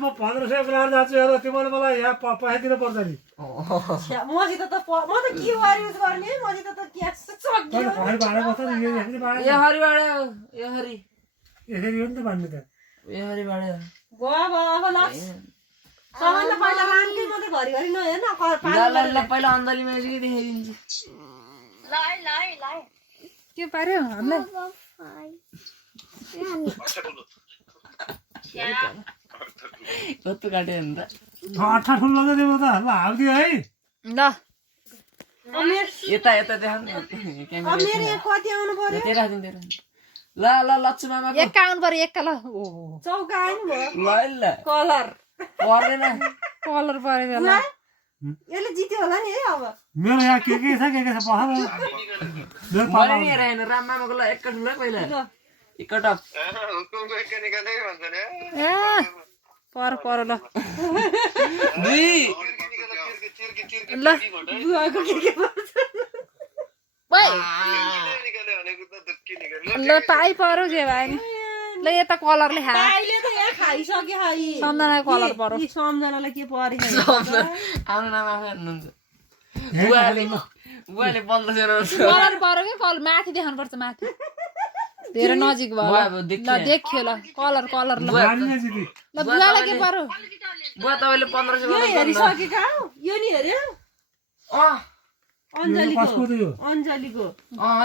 म 1500 बनाएर जान्छु हेर तिमीले मलाई यहाँ पैसा दिनु पर्छ नि मसित त म त के युज गर्ने मसित त क्यास सक्यो हरि भाडा कस्तो यो यसरी भाडा यो हरि भाडा यो हरि यसरी हो नि त भन्नु त यो हरि भाडा अब लस सामान त पहिला रानकै मात्रै घरिघरि नहेर्न ल पहिला अञ्जली म्याजिकै देखाइदिन्छु के पार्यो हामीलाई कस्तो काट्यो नि त 8 ठुलो त देऊ त ल हाल्दियो है ल यता यता देखाउनु क्यामेरा मेरो यहाँ कति आउनु पर्यो त्यही राखिदिनु त्यही ल ल लच्छु मामाको एक्का आउनु पर्यो एक्का ल चौका आउनु भयो ल ल कलर पर्दैन कलर परेको ल यसले जित्यो होला नि है अब मेरो यहाँ के छ पखाल मैले नि हेर हेर्नु राम मामाको ल एक ठुलो पहिला एकटप पर पर ल दुई ल ल पाइ पर्यो जे भयो नि ल यता कलरले खा अहिले त यहाँ खाइसक्यो है सम्झनाको कलर पर्यो सम्झनालाई के पऱ्यो आउनु नाम आफै हेर्नुहुन्छ बुवाले 1500 कलर पर्यो कि कलर माथि देखाउनु पर्छ माथि धेरै नजिक भयो ल देखियो ल कलर कलर ल बुवालाई के पर्यो बुवा तपाईँले 1500 हेरिसकेका यो नि हेर्यो अञ्जलीको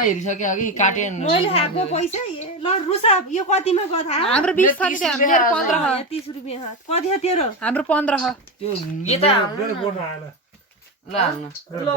हेरिसक्यो कि काट्यो मैले खाएको पैसा ल रुसा यो कतिमा गयो थाहा हाम्रो 20 छ नि मेरो 15 30 रुपैयाँ कति हो तेरो हाम्रो 15 त्यो यता मेरो बोर्ड आएन ल ल